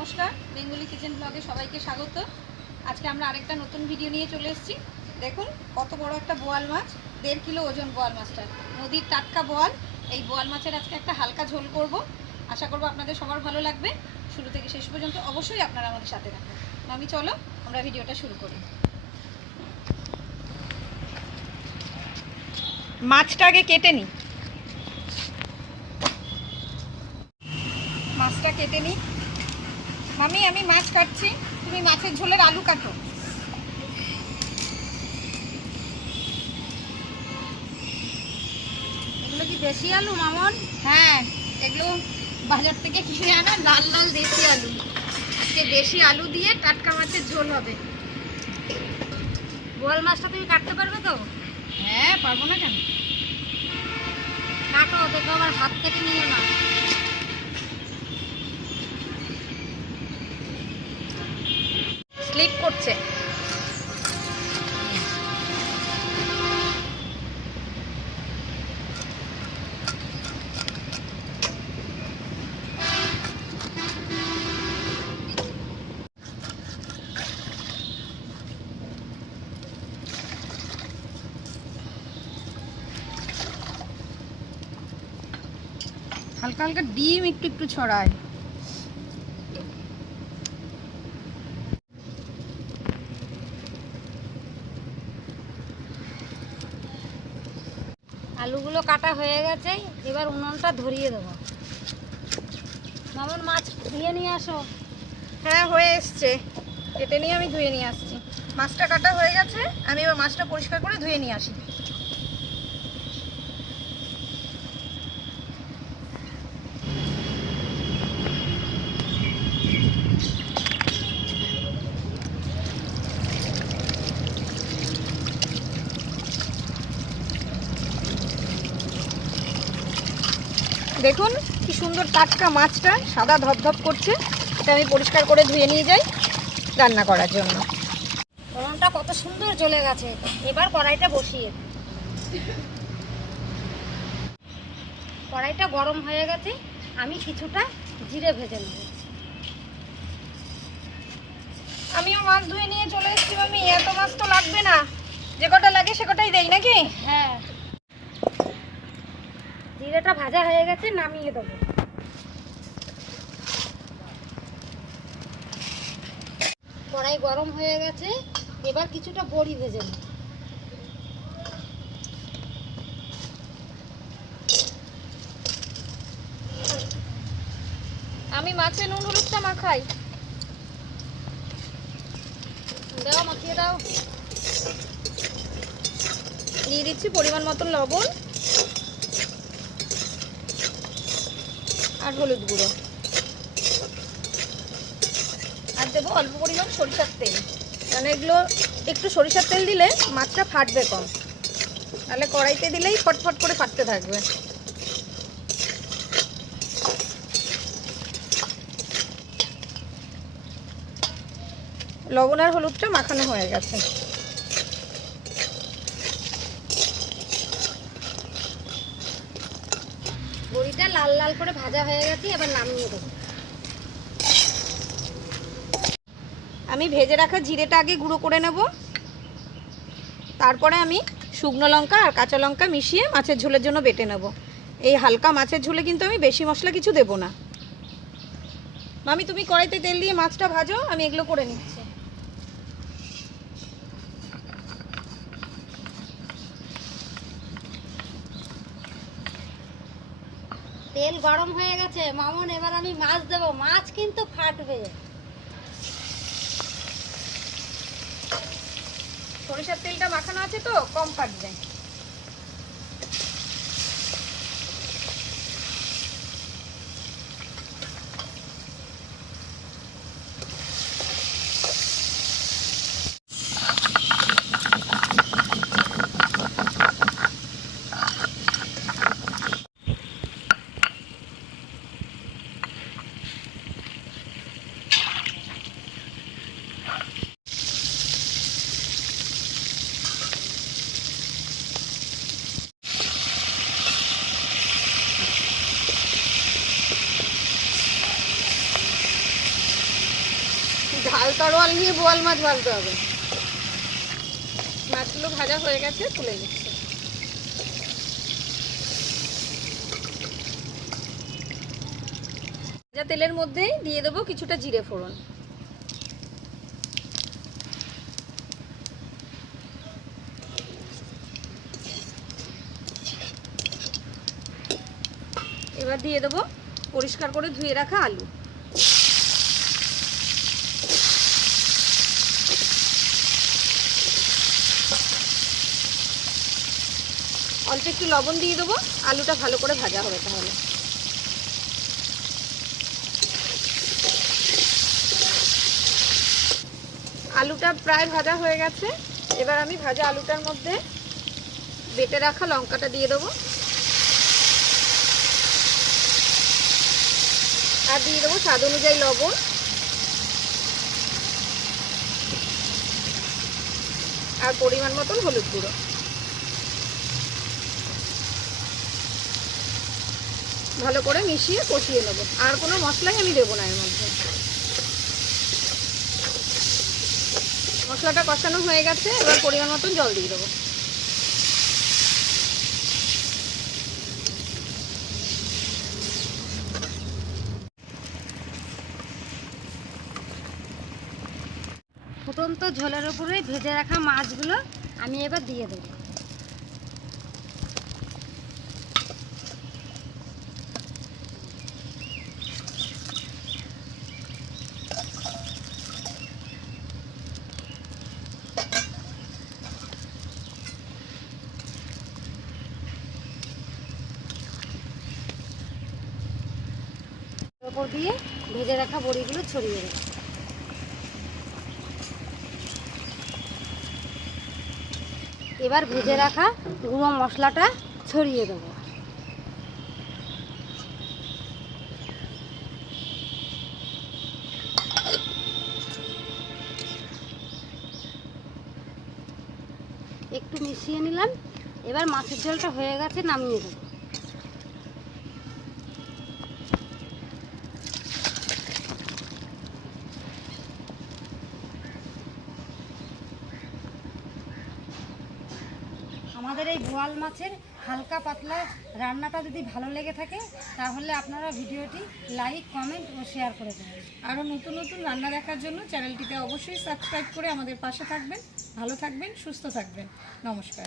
নমস্কার, Bengali kitchen ব্লগে সবাইকে স্বাগত। আজকে আমরা আরেকটা নতুন ভিডিও নিয়ে চলে এসেছি। দেখুন, কত বড় একটা বোয়াল মাছ, দেড় কিলো ওজন বোয়াল মাছটা নদীর টাটকা বোয়াল। এই বোয়াল মাছের আজকে একটা হালকা ঝোল করব। আশা করব আপনাদের সবার ভালো লাগবে। শুরু থেকে শেষ পর্যন্ত অবশ্যই আপনারা আমাদের সাথে থাকুন। আমি চলো, আমরা ভিডিওটা শুরু করি। মাছটা আগে কেটে নিই। মাছটা কেটে নিই। মামি আমি মাছ কাটছি। তুমি মাছের ঝোলের আলু কাটো। এগুলো কি দেশি আলু মামন? হ্যাঁ এগুলো বাজার থেকে কিনে আনা লাল লাল দেশি আলু। আজকে দেশি আলু দিয়ে টাটকা মাছের ঝোল হবে। গোয়াল মাছটা তুমি কাটতে পারবে তো? হ্যাঁ পারব না কেন? কাটো দেখো আমার হাত কেটে নিও না। স্লিপ করছে। হালকা হালকা ডিম একটু একটু ছড়ায়। আলুগুলো কাটা হয়ে গেছে, এবার উনুনটা ধরিয়ে দেবো। মামন, মাছ ধুয়ে নিয়ে আসো। হ্যাঁ হয়ে এসছে। কেটে নিয়ে আমি ধুয়ে নিয়ে আসছি। মাছটা কাটা হয়ে গেছে, আমি এবার মাছটা পরিষ্কার করে ধুয়ে নিয়ে আসি। দেখুন কি সুন্দর টাটকা মাছটা, সাদা ধপধপ করছে। এটা আমি পরিষ্কার করে ধুয়ে নিয়ে যাই রান্না করার জন্য। উনুনটা কত সুন্দর চলে গেছে। এবার কড়াইটা বসিয়ে কড়াইটা গরম হয়ে গেছে, আমি কিছুটা জিরে ভেজে নেব। আমিও মাছ ধুয়ে নিয়ে চলে এসেছি মামি এত মাছ তো লাগবে না। যে কটা লাগে সে কটাই দেই নাকি? হ্যাঁ। জিরেটা ভাজা হয়ে গেছে, নামিয়ে দেবো। কড়াই গরম হয়ে গেছে, এবার কিছুটা বড়ি ভেজে নেব। আমি মাছে নুন হলুদটা মাখাই। দাও মাখিয়ে দাও। দিয়ে দিচ্ছি পরিমাণ মতো লবণ। আর হলুদ গুঁড়ো। আর দেবো অল্প পরিমাণ সরিষার তেল। মানে এগুলো একটু সরিষার তেল দিলে মাছটা ফাটবে কম। তাহলে কড়াইতে দিলেই ফটফট করে ফাটতে থাকবে। লবণ আর হলুদটা মাখানো হয়ে গেছে। লাল লাল করে ভাজা হয়ে গেছে, এবার নামিয়ে দেবো। আমি ভেজে রাখা জিরেটা আগে গুঁড়ো করে নেব। তারপরে আমি শুকনো লঙ্কা আর কাঁচা লঙ্কা মিশিয়ে মাছের ঝোলের জন্য বেটে নেব। এই হালকা মাছের ঝোলে কিন্তু আমি বেশি মশলা কিছু দেব না। মামি, তুমি কড়াইতে তেল দিয়ে মাছটা ভাজো, আমি এগুলো করে নিচ্ছি। তেল গরম হয়ে গেছে, মামুন, এবার আমি মাছ দেবো। মাছ কিন্তু ফাটবে। সরিষার তেলটা মাখানো আছে তো, কম ফাটবে। ঝাল তরোয়াল নিয়ে বোয়াল মাছ ভাজতে হবে। মাছগুলো ভাজা হয়ে গেছে, তুলে নিচ্ছে। ভাজা তেলের মধ্যেই দিয়ে দেবো কিছুটা জিরে ফোড়ন। এবার দিয়ে দেবো পরিষ্কার করে ধুয়ে রাখা আলু। অল্প একটু লবণ দিয়ে দেবো। আলুটা ভালো করে ভাজা হবে তাহলে। আলুটা প্রায় ভাজা হয়ে গেছে। এবার আমি ভাজা আলুটার মধ্যে বেটে রাখা লঙ্কাটা দিয়ে দেবো। আর দিয়ে দেবো স্বাদ অনুযায়ী লবণ। আর পরিমাণ মতন হলুদ গুঁড়ো। ভালো করে মিশিয়ে কষিয়ে নেব। আর কোনো মশলাই আমি দেবো না এর মধ্যে। মশলাটা কষানো হয়ে গেছে, এবার পরিমাণ মতন জল দিয়ে দেবো। ফুটন্ত ঝোলের উপরে ভেজে রাখা মাছগুলো আমি এবার দিয়ে দেবো। ওপর দিয়ে ভেজে রাখা বড়িগুলো ছড়িয়ে দেবো। এবার ভেজে রাখা গুঁড়ো মশলাটা ছড়িয়ে দেবো। একটু মিশিয়ে নিলাম। এবার মাছের ঝোলটা হয়ে গেছে, নামিয়ে দেবো আমাদের এই বোয়াল মাছের হালকা পাতলা রান্নাটা যদি ভালো লেগে থাকে, তাহলে আপনারা ভিডিওটি লাইক, কমেন্ট ও শেয়ার করে দেবেন। আরও নতুন নতুন রান্না দেখার জন্য চ্যানেলটিতে অবশ্যই সাবস্ক্রাইব করে আমাদের পাশে থাকবেন। ভালো থাকবেন, সুস্থ থাকবেন। নমস্কার।